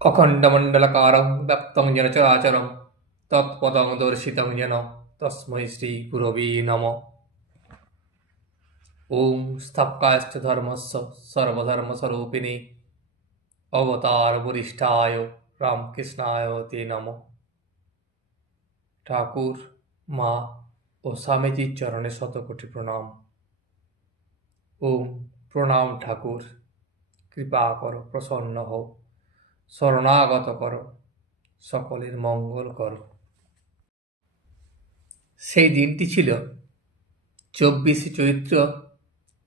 अखण्डमण्डलकारं व्याप्तं येन चराचरं तत्पदं दर्शितं येन तस्मै श्रीगुरवे नमः। ॐ स्थापकाश्च धर्मस्य सर्वधर्मस्वरूपिणे अवतारवरिष्ठाय রামকৃষ্ণায় তে নমঃ। ঠাকুর, মা ও স্বামীজির চরণে শতকোটি প্রণাম। ওম প্রণাম ঠাকুর, কৃপা করো, প্রসন্ন হও, শরণাগত করো, সকলের মঙ্গল করো। সেই দিনটি ছিল 24শে চৈত্র,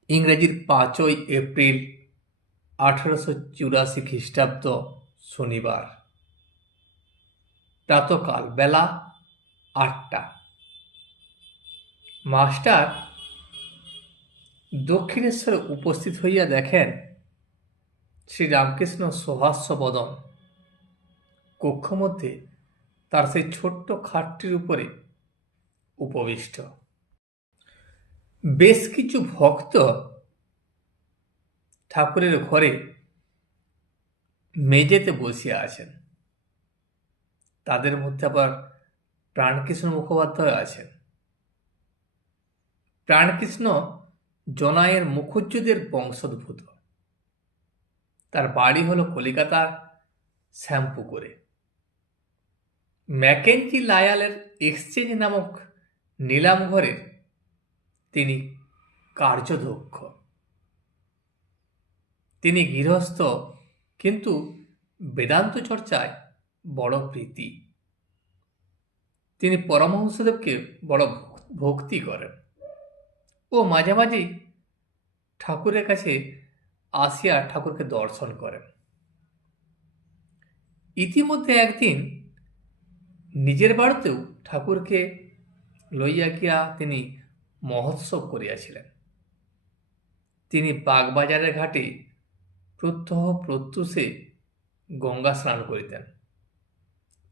ইংরেজির 5ই এপ্রিল 1884 খ্রিস্টাব্দ, শনিবার। প্রাতকাল, বেলা 8টা। মাস্টার দক্ষিণেশ্বরে উপস্থিত হইয়া দেখেন শ্রীরামকৃষ্ণ সহাস্যবদন কক্ষমধ্যে তার সেই ছোট্ট খাটটির উপরে উপবিষ্ট। বেশ কিছু ভক্ত ঠাকুরের ঘরে মেঝেতে বসিয়া আছেন। তাদের মধ্যে আবার প্রাণকৃষ্ণ মুখোপাধ্যায় আছেন। প্রাণকৃষ্ণ জনায়ের মুখুজ্জেদের বংশোদ্ভূত। তার বাড়ি হলো কলিকাতার শ্যামপুকুরে। ম্যাকেঞ্জি লায়ালের এক্সচেঞ্জ নামক নিলাম ঘরের তিনি কার্যদক্ষ। তিনি গৃহস্থ, কিন্তু বেদান্ত চর্চায় বড় প্রীতি। তিনি পরমহংসদেবকে বড় ভক্তি করেন ও মাঝে মাঝেই ঠাকুরের কাছে আসিয়া ঠাকুরকে দর্শন করেন। ইতিমধ্যে একদিন নিজের বাড়িতেও ঠাকুরকে লইয়া গিয়া তিনি মহোৎসব করিয়াছিলেন। তিনি বাগবাজারের ঘাটে প্রত্যহ প্রত্যুষে গঙ্গা স্নান করিতেন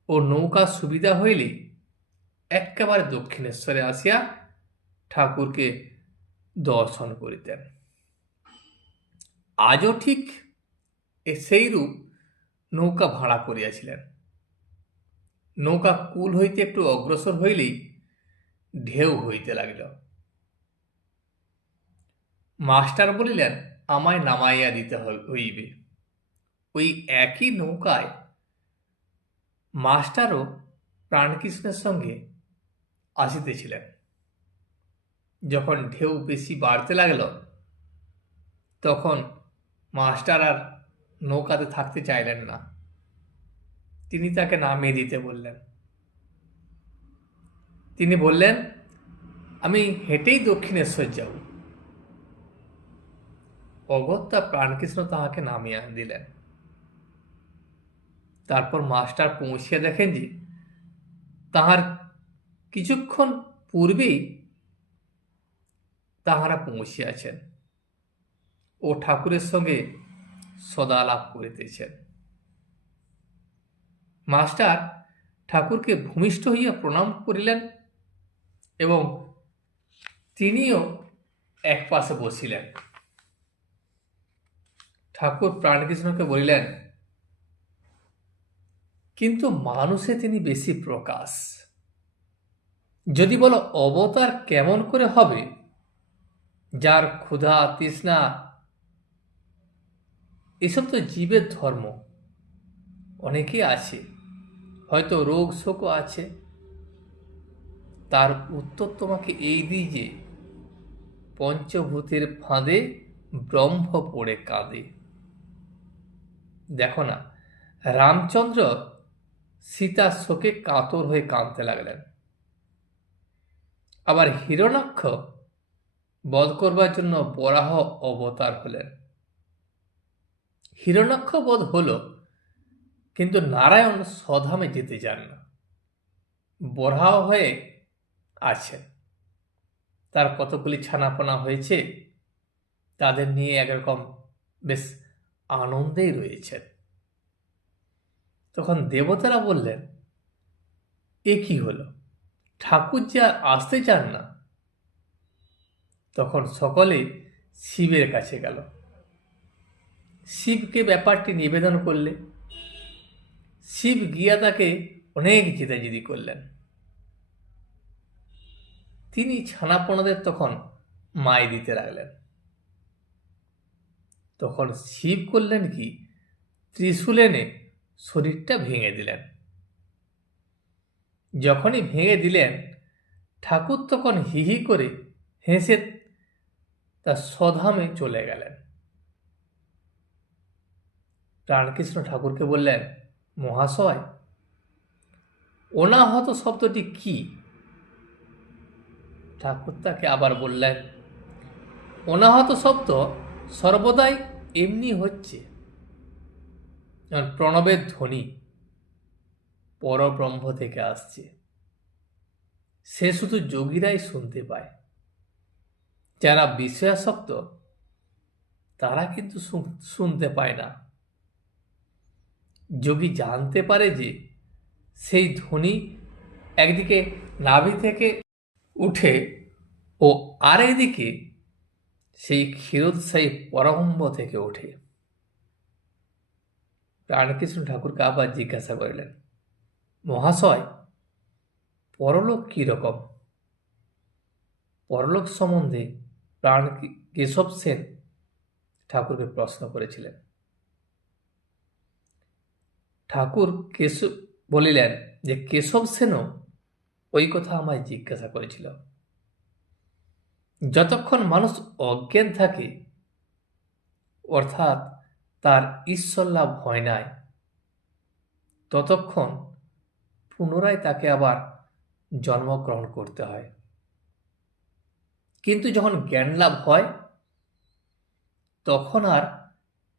ও নৌকা সুবিধা হইলে একেবারে দক্ষিণেশ্বরে আসিয়া ঠাকুরকে দর্শন করিতেন। আজও ঠিক সেইরূপ নৌকা ভাড়া করিয়াছিলেন। নৌকা কুল হইতে একটু অগ্রসর হইলেই ঢেউ হইতে লাগিল। মাস্টার বলিলেন, আমায় নামাইয়া দিতে হইবে। ওই একই নৌকায় মাস্টারও প্রাণকৃষ্ণের সঙ্গে আসিতেছিলেন। যখন ঢেউ বেশি বাড়তে লাগল, তখন মাস্টার আর নৌকাতে থাকতে চাইলেন না। তিনি তাকে নামিয়ে দিতে বললেন। তিনি বললেন, আমি হেঁটেই দক্ষিণেশ্বর যাব। অগত্যা প্রাণকৃষ্ণ তাহাকে নামিয়ে দিলেন। তারপর মাস্টার পৌঁছিয়া দেখেন যে তাহার কিছুক্ষণ পূর্বেই তাহারা পৌঁছিয়াছেন ও ঠাকুরের সঙ্গে সদালাপ করিতেছেন। মাস্টার ঠাকুরকে ভূমিষ্ঠ হইয়া প্রণাম করিলেন এবং তিনিও এক পাশে বসিলেন। ঠাকুর প্রাণকৃষ্ণকে বলিলেন, কিন্তু মানুষে তিনি বেশি প্রকাশ। যদি বলো অবতার কেমন করে হবে, যার ক্ষুধা তৃষ্ণা, এসব তো জীবের ধর্ম। অনেকেই আছে, হয়তো রোগ শোকও আছে। তার উত্তর তোমাকে এই দিই যে পঞ্চভূতের ফাঁদে ব্রহ্ম পড়ে কাঁদে। দেখো না, রামচন্দ্র সীতার শোকে কাতর হয়ে কাঁদতে লাগলেন। আবার হিরণ্যাক্ষ বধ করবার জন্য বরাহ অবতার হলেন। হিরণ্যাক্ষ বধ হল, কিন্তু নারায়ণ স্বধামে যেতে চান না, বরাহ হয়ে আছেন। তার কতগুলি ছানাপোনা হয়েছে, তাদের নিয়ে একরকম বেশ আনন্দেই রয়েছেন। তখন দেবতারা বললেন, এ কি হলো, ঠাকুর যে আর আসতে চান না। তখন সকলে শিবের কাছে গেল, শিবকে ব্যাপারটি নিবেদন করলে। শিব গিয়া তাকে অনেক জেদাজেদি করলেন। তিনি ছানাপোনাদের তখন মাই দিতে লাগলেন। তখন শিব করলেন কি, ত্রিশূল এনে শরীরটা ভেঙে দিলেন। যখনই ভেঙে দিলেন, ঠাকুর তখন হি হি করে হেসে তার স্বধামে চলে গেলেন। প্রাণকৃষ্ণ ঠাকুরকে বললেন, মহাশয়, অনাহত শব্দটি কি? ঠাকুর তাকে আবার বললেন, অনাহত শব্দ সর্বদাই এমনি হচ্ছে, যেমন প্রণবের ধ্বনি পরব্রহ্ম থেকে আসছে, সে শুধু যোগীরাই শুনতে পায়। যারা বিষয়াসক্ত তারা কিন্তু শুনতে পায় না। যোগী জানতে পারে যে সেই ধ্বনি একদিকে নাভি থেকে উঠে ও আরেকদিকে সেই ক্ষীরোৎসাহী পরব্রহ্ম থেকে ওঠে। প্রাণকৃষ্ণ ঠাকুরকে আবার জিজ্ঞাসা করিলেন, মহাশয়, পরলোক কি রকম? পরলোক সম্বন্ধে প্রাণ কেশব সেন ঠাকুরকে প্রশ্ন করেছিলেন। ঠাকুর কেশব বলিলেন যে কেশব সেনও ওই কথা আমায় জিজ্ঞাসা করেছিল। যতক্ষণ মানুষ অজ্ঞান থাকে, অর্থাৎ তার ঈশ্বর লাভ হয় নাই, ততক্ষণ পুনরায় তাকে আবার জন্মগ্রহণ করতে হয়। কিন্তু যখন জ্ঞান লাভ হয়, তখন আর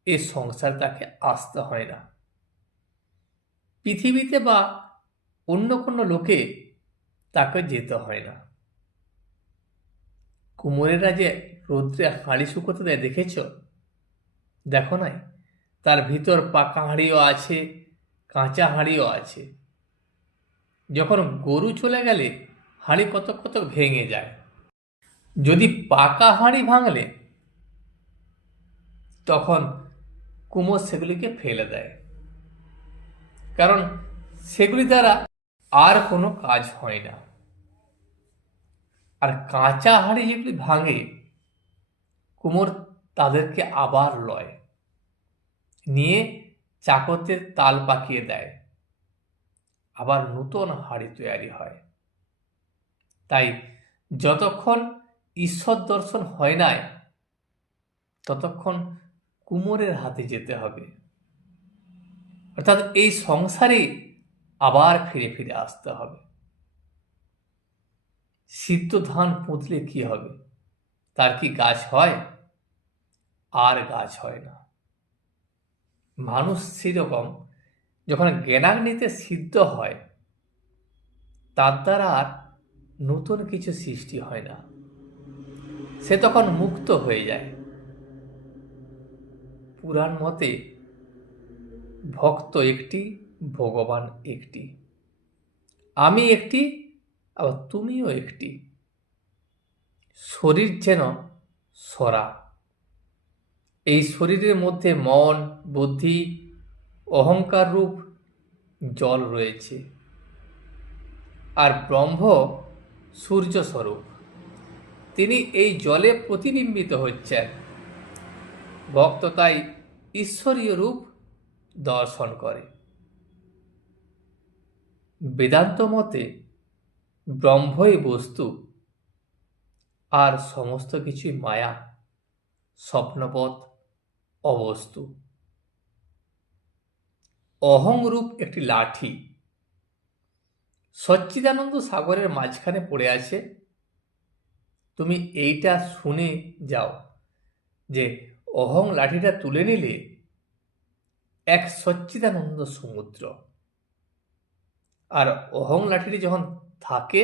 এ সংসার তাকে আসতে হয় না। পৃথিবীতে বা অন্য কোনো লোকে তাকে যেতে হয় না। কুমোরেরা যে রৌদ্রে হাঁড়ি শুকোতে দেয়, দেখেছ? দেখো নাই, তার ভিতর পাকা হাঁড়িও আছে, কাঁচা হাঁড়িও আছে। যখন গরু চলে গেলে হাঁড়ি কতক কতক ভেঙে যায়। যদি পাকা হাঁড়ি ভাঙলে তখন কুমোর সেগুলিকে ফেলে দেয়, কারণ সেগুলি দ্বারা আর কোনো কাজ হয় না। আর কাঁচা হাঁড়ি যেগুলি ভাঙে, কুমোর তাদেরকে আবার লয়, নিয়ে চাকতে তাল পাকিয়ে দেয়, আবার নতুন হাঁড়ি তৈরি হয়। তাই যতক্ষণ ঈশ্বর দর্শন হয় নাই, ততক্ষণ কুমোরের হাতে যেতে হবে। অর্থাৎ এই সংসারে আবার ফিরে ফিরে আসতে হবে। সিদ্ধ ধান পুঁতলে কি হবে? তার কি গাছ হয়? আর গাছ হয় না। মানুষ সেরকম, যখন জ্ঞানাগ্নিতে সিদ্ধ হয়, তার দ্বারা আর নতুন কিছু সৃষ্টি হয় না, সে তখন মুক্ত হয়ে যায়। পুরাণ মতে ভক্ত একটি, ভগবান একটি, আমি একটি, আবার তুমিও একটি। শরীর যেন সরা, এই শরীরের মধ্যে মন, বুদ্ধি, অহংকার রূপ জল রয়েছে, আর ব্রহ্ম সূর্য স্বরূপ, তিনি এই জলে প্রতিবিম্বিত হচ্ছেন। ভক্ত তাই ঈশ্বরীয় রূপ দর্শন করে। বেদান্ত মতে ব্রহ্মই বস্তু, আর সমস্ত কিছুই মায়া, স্বপ্নবৎ, অবস্তু। অহং রূপ একটি লাঠি, সচ্চিদানন্দ সাগরের মাঝখানে পড়ে আছে। তুমি এইটা শুনে যাও যে অহং লাঠিটা তুলে নিলে এক সচ্চিদানন্দ সমুদ্র, আর অহং লাঠিটি যখন থাকে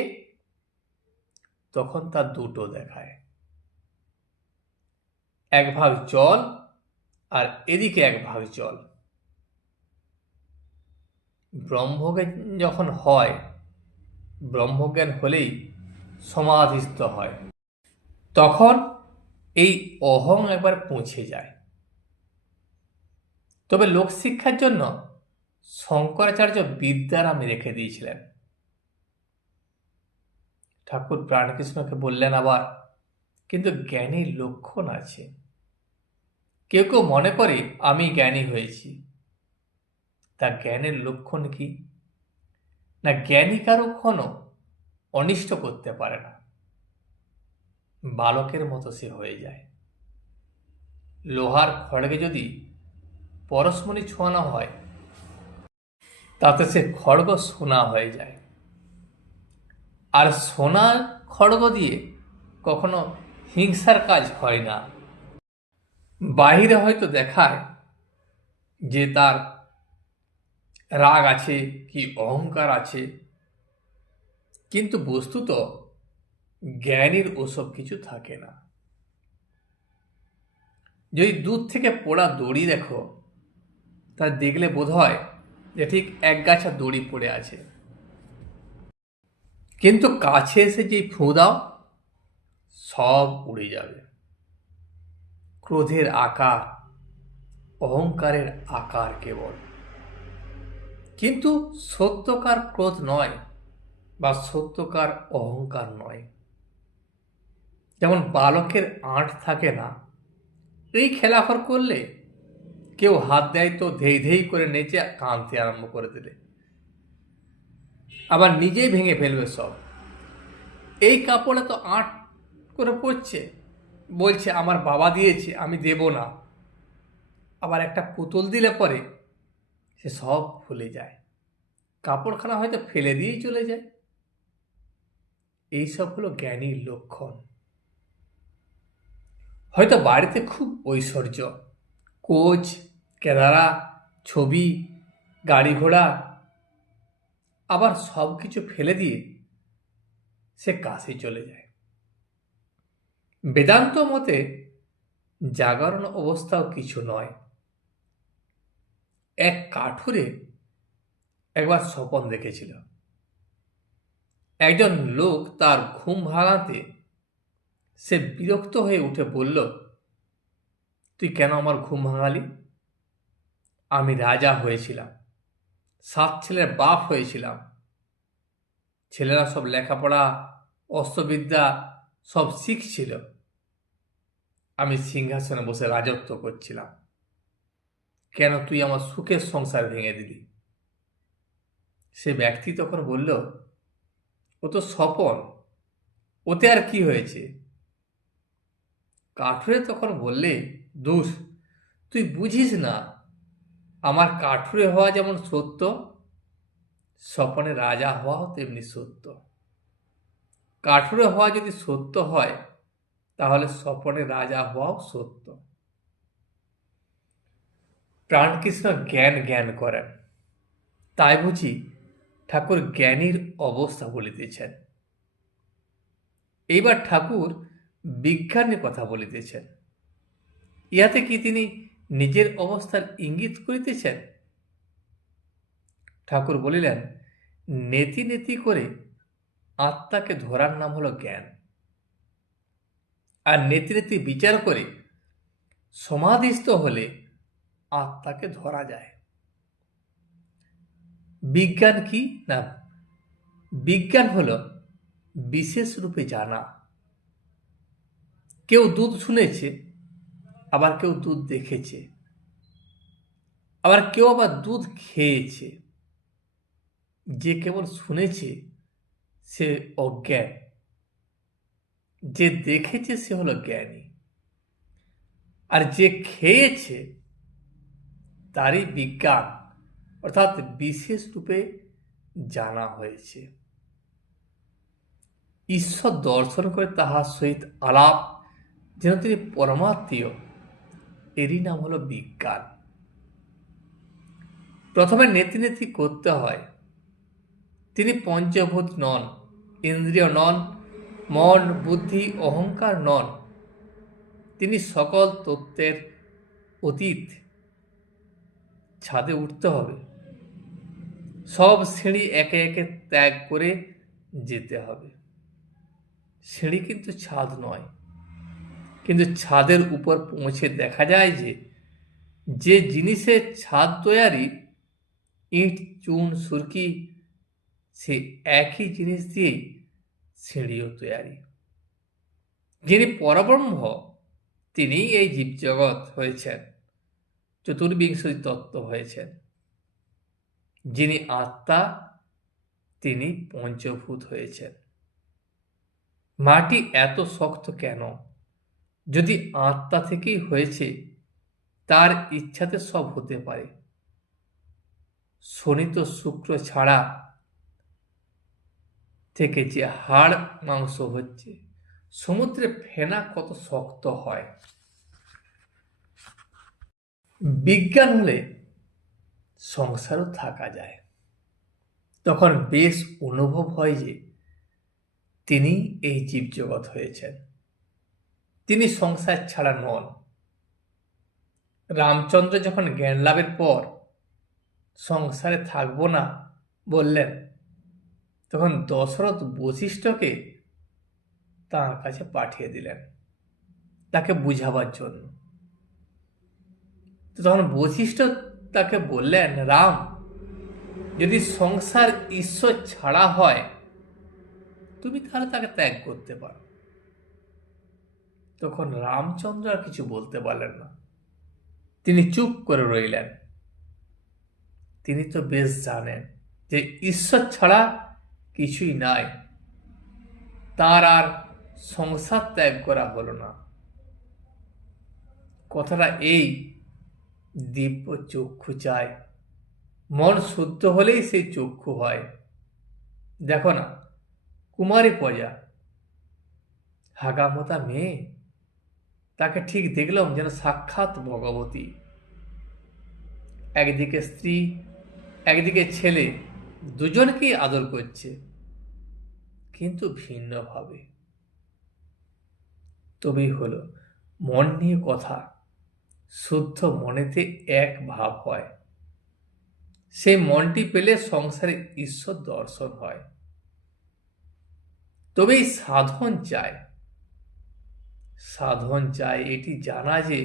তখন তা দুটো দেখায়, এক ভাগ জল আর এদিকে এক ভাগ জল। ব্রহ্মজ্ঞান যখন হয়, ব্রহ্মজ্ঞান হলেই সমাধিস্থ হয়, তখন এই অহং একবার পৌঁছে যায়। তবে লোকশিক্ষার জন্য শঙ্করাচার্য বিদ্যারামে রেখে দিয়েছিলেন। ঠাকুর প্রাণকৃষ্ণকে বললেন আবার, কিন্তু জ্ঞানীর লক্ষণ আছে। কেউ কেউ মনে করে আমি জ্ঞানী হয়েছি, তা জ্ঞানের লক্ষণ কি? না, জ্ঞানী কারো কখনো অনিষ্ট করতে পারে না, বালকের মতো সে হয়ে যায়। লোহার খড়গে যদি পরশমণি ছোঁয়ানো হয়, তাতে সে খড়গ সোনা হয়ে যায়। আর সোনার খড়গ দিয়ে কখনো হিংসার কাজ হয় না। বাহিরে হয়তো দেখায় যে তার রাগ আছে কি অহংকার আছে, কিন্তু বস্তুত জ্ঞানীর ওসব কিছু থাকে না। যদি দূর থেকে পোড়া দড়ি দেখো, তা দেখলে বোধ হয় যে ঠিক এক গাছা দড়ি পড়ে আছে, কিন্তু কাছে এসে যেই ফুঁ দাও, সব উড়ে যাবে। ক্রোধের আকার, অহংকারের আকার কেবল, কিন্তু সত্যকার ক্রোধ নয় বা সত্যকার অহংকার নয়। যেমন বালকের আঁট থাকে না, এই খেলাঘর করলে কেউ হাত দেয় তো ধেই ধেই করে নেচে কাঁদতে আরম্ভ করে দিলে, আবার নিজেই ভেঙে ফেলবে সব। এই কাপড়ে তো আঁট করে পড়ছে, বলছে আমার বাবা দিয়েছে, আমি দেব না। আবার একটা পুতুল দিলে পরে সে সব ভুলে যায়, কাপড়খানা হয়তো ফেলে দিয়েই চলে যায়। এইসব হলো জ্ঞানীর লক্ষণ। হয়তো বাড়িতে খুব ঐশ্বর্য, কোচ, কেদারা, ছবি, গাড়ি ঘোড়া, আবার সব কিছু ফেলে দিয়ে সে কাশি চলে যায়। বেদান্ত মতে জাগরণ অবস্থাও কিছু নয়। এক কাঠুরে একবার স্বপন দেখেছিল। একজন লোক তার ঘুম ভাঙাতে সে বিরক্ত হয়ে উঠে বলল, তুই কেন আমার ঘুম ভাঙালি? আমি রাজা হয়েছিলাম, 7 ছেলের বাপ হয়েছিলাম, ছেলেরা সব লেখাপড়া, অস্ত্রবিদ্যা সব শিখছিল, আমি সিংহাসনে বসে রাজত্ব করছিলাম, কেন তুই আমার সুখের সংসার ভেঙে দিলি? সে ব্যক্তি তখন বলল, ও তো স্বপন, ওতে আর কি হয়েছে? কাঠুরে তখন বললে, দোষ, তুই বুঝিস না, আমার কাঠুরে হওয়া যেমন সত্য, স্বপনে রাজা হওয়াও তেমনি সত্য। কাঠুরে হওয়া যদি সত্য হয়, তাহলে স্বপনে রাজা হওয়াও সত্য। প্রাণকৃষ্ণ জ্ঞান জ্ঞান করেন, তাই বুঝি ঠাকুর জ্ঞানীর অবস্থা বলিতেছেন। এইবার ঠাকুর বিজ্ঞানের কথা বলিতেছেন। ইহাতে কি তিনি নিজের অবস্থার ইঙ্গিত করিতেছেন? ঠাকুর বলিলেন, নেতি নেতি করে আত্মাকে ধরার নাম হলো জ্ঞান, আর নেতি নেতি বিচার করে সমাধিস্থ হলে আত্মাকে ধরা যায়। বিজ্ঞান কি না, বিজ্ঞান হলো বিশেষ রূপে জানা। কেউ দুধ শুনেছে, আবার কেউ দুধ দেখেছে, আবার কেউ আবার দুধ খেয়েছে। যে কেবল শুনেছে সে অজ্ঞান, যে দেখেছে সে হলো জ্ঞানী, আর যে খেয়েছে তারই বিজ্ঞান অর্থাৎ বিশেষ রূপে জানা হয়েছে। ঈশ্বর দর্শন করে তাহার সহিত আলাপ, যেন তিনি পরমাত্মীয়, এরই নাম হলো বিজ্ঞান। প্রথমে নেতি নেতি করতে হয়। তিনি পঞ্চভূত নন, ইন্দ্রিয় নন, মন, বুদ্ধি, অহংকার নন, তিনি সকল তত্ত্বের অতীত। ছাদে উঠতে হবে, সব সিঁড়ি একে একে ত্যাগ করে যেতে হবে। সিঁড়ি কিন্তু ছাদ নয়, কিন্তু ছাদের উপর পৌঁছে দেখা যায় যে যে জিনিসের ছাদ তৈয়ারি, ইট চুন সুরকি সে একই জিনিস দিয়েই সিঁড়িও তৈরি। যিনি পরব্রহ্ম তিনিই এই জীবজগৎ হয়েছেন, চতুর্বিংশতি তত্ত্ব হয়েছেন। যিনি আত্মা তিনি পঞ্চভূত হয়েছেন। মাটি এত শক্ত কেন? যদি আত্মা থেকেই হয়েছে, তার ইচ্ছাতে সব হতে পারে। শনিত শুক্র ছাড়া থেকে যে হাড় মাংস হচ্ছে, সমুদ্রে ফেনা কত শক্ত হয়। বিজ্ঞান হলে সংসারও থাকা যায়। তখন বেশ অনুভব হয় যে তিনি এই জীবজগৎ হয়েছেন, তিনি সংসার ছাড়া নন। রামচন্দ্র যখন জ্ঞান লাভের পর সংসারে থাকবো না বললেন, তখন দশরথ বশিষ্ঠকে তাঁর কাছে পাঠিয়ে দিলেন তাকে বুঝাবার জন্য। তখন বশিষ্ঠ তাকে বললেন, রাম, যদি সংসার ঈশ্বর ছাড়া হয় তুমি তাহলে তাকে ত্যাগ করতে পারো। তখন রামচন্দ্র আর কিছু বলতে পারলেন না, তিনি চুপ করে রইলেন। তিনি তো বেশ জানেন যে ঈশ্বর ছাড়া কিছুই নাই। তার আর সংসার ত্যাগ করা হলো না। কথাটা এই, দিব্য চক্ষু চায়, মন শুদ্ধ হলেই সেই চক্ষু হয়। দেখো না, কুমারী প্রজা, হাগামোতা মেয়ে, তাকে ঠিক দেখলাম যেন সাক্ষাৎ ভগবতী। একদিকে স্ত্রী, একদিকে ছেলে, দুজনকেই আদর করছে, কিন্তু ভিন্নভাবে। তবেই হলো মন নিয়ে কথা, শুদ্ধ মনেতে এক ভাব হয়। সেই মনটি পেলে সংসারে ঈশ্বর দর্শন হয়। তবেই সাধন চায়। সাধন চায় এটি জানা যে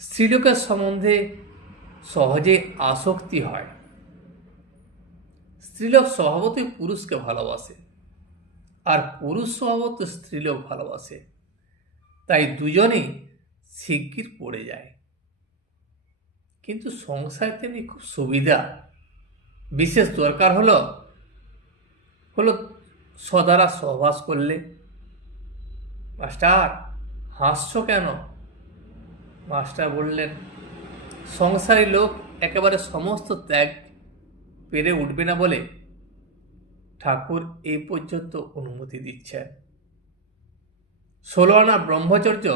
স্ত্রীলোকের সম্বন্ধে সহজে আসক্তি হয়। স্ত্রীলোক স্বভাবতই পুরুষকে ভালোবাসে, আর পুরুষ স্বভাবত স্ত্রীলোক ভালোবাসে। তাই দুজনেই শিগগির পড়ে যায়। কিন্তু সংসারে তেমনি খুব সুবিধা। বিশেষ দরকার হলো সদারা সহবাস করলে। মাস্টার, হাসছো কেন? মাস্টার বললেন, সংসারী লোক একেবারে সমস্ত ত্যাগ পেরে উঠবে না বলে ঠাকুর এই পর্যন্ত অনুমতি দিচ্ছেন। 16 আনা ব্রহ্মচর্য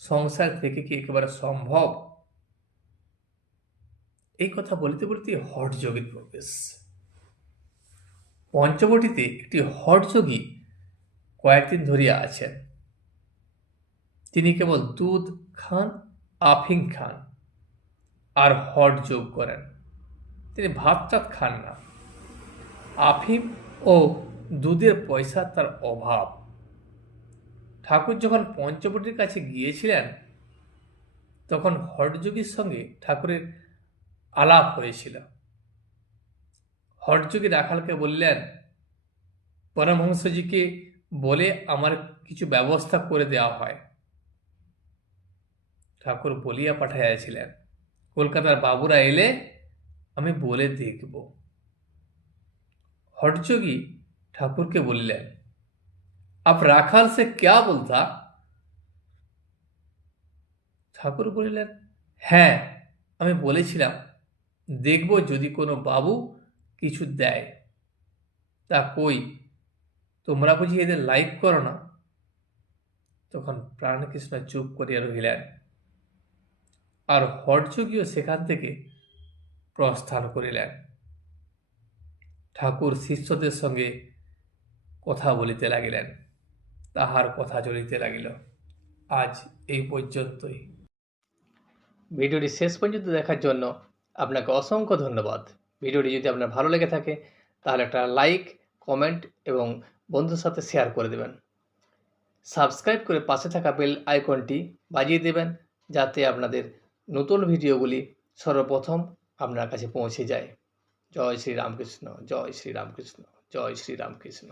সংসার থেকে কি একেবারে সম্ভব? এই কথা বলতে বলতে হঠযোগীর প্রবেশ। পঞ্চবটিতে একটি হঠযোগী কয়েকদিন ধরিয়া আছেন। তিনি কেবল দুধ খান, আফিং খান আর হঠযোগ করেন। তিনি ভাত টাত খান না। আফিম ও দুধের পয়সা তার অভাব। ঠাকুর যখন পঞ্চবটির কাছে গিয়েছিলেন, তখন হঠযোগীর সঙ্গে ঠাকুরের আলাপ হয়েছিল। হঠযোগী রাখালকে বললেন, পরমহংসজিকে বলে আমার কিছু ব্যবস্থা করে দেওয়া হয়। ঠাকুর বলিয়া পাঠাইয়াছিলেন, কলকাতার বাবুরা এলে আমি বলে দেখব। হঠযোগী ঠাকুরকে বললেন, আপ রাখাল সে ক্যা বলতা? ঠাকুর বলিলেন, হ্যাঁ, আমি বলেছিলাম দেখব যদি কোনো বাবু কিছু দেয়। তা কই, তোমরা বুঝি এদের লাইক করো না? তখন প্রাণকৃষ্ণ চুপ করিয়া রহিলেন, আর হঠযোগীও সেখান থেকে প্রস্থান করিলেন। ঠাকুর শিষ্যদের সঙ্গে কথা বলিতে লাগিলেন, তাহার কথা চলিতে লাগিল। আজ এই পর্যন্তই। ভিডিওটি শেষ পর্যন্ত দেখার জন্য আপনাকে অসংখ্য ধন্যবাদ। ভিডিওটি যদি আপনার ভালো লেগে থাকে তাহলে একটা লাইক, কমেন্ট এবং বন্ধুর সাথে শেয়ার করে দেবেন। সাবস্ক্রাইব করে পাশে থাকা বেল আইকনটি বাজিয়ে দেবেন, যাতে আপনাদের নতুন ভিডিওগুলি সর্বপ্রথম আপনার কাছে পৌঁছে যায়। জয় শ্রী রামকৃষ্ণ, জয় শ্রী রামকৃষ্ণ, জয় শ্রী রামকৃষ্ণ।